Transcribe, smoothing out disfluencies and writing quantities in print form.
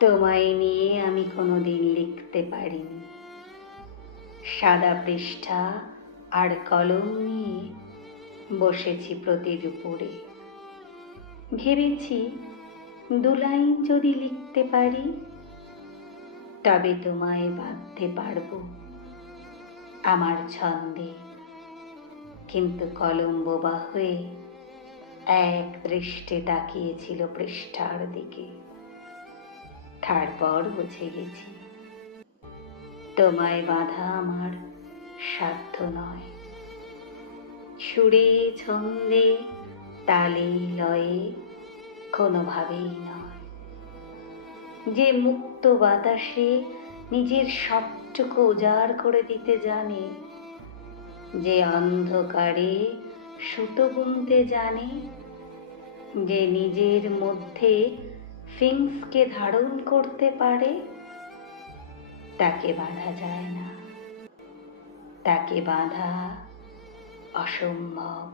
তোমায় নিয়ে আমি কোনোদিন লিখতে পারিনি। সাদা পৃষ্ঠা আর কলম নিয়ে বসেছি প্রতি দুপুরে। ভেবেছি 2 লাইন যদি লিখতে পারি, তবে তোমায় বাঁধতে পারবো আমার ছন্দে। কিন্তু কলম বোবা হয়ে এক দৃষ্টে তাকিয়েছিল পৃষ্ঠার দিকে। তারপর বুঝে গেছি, তোমায় বাঁধা আমার সাধ্য নয়। সুরে ছন্দে তালে লয়ে কোনোভাবেই নয়। যে মুক্ত বাতাসে নিজের সবটুকু উজাড় করে দিতে জানে, যে অন্ধকারে সুতো বুনতে জানে, যে নিজের মধ্যে ফিংসকে ধারণ করতে পারে, তাকে বাঁধা যায় না। তাকে বাঁধা অসম্ভব।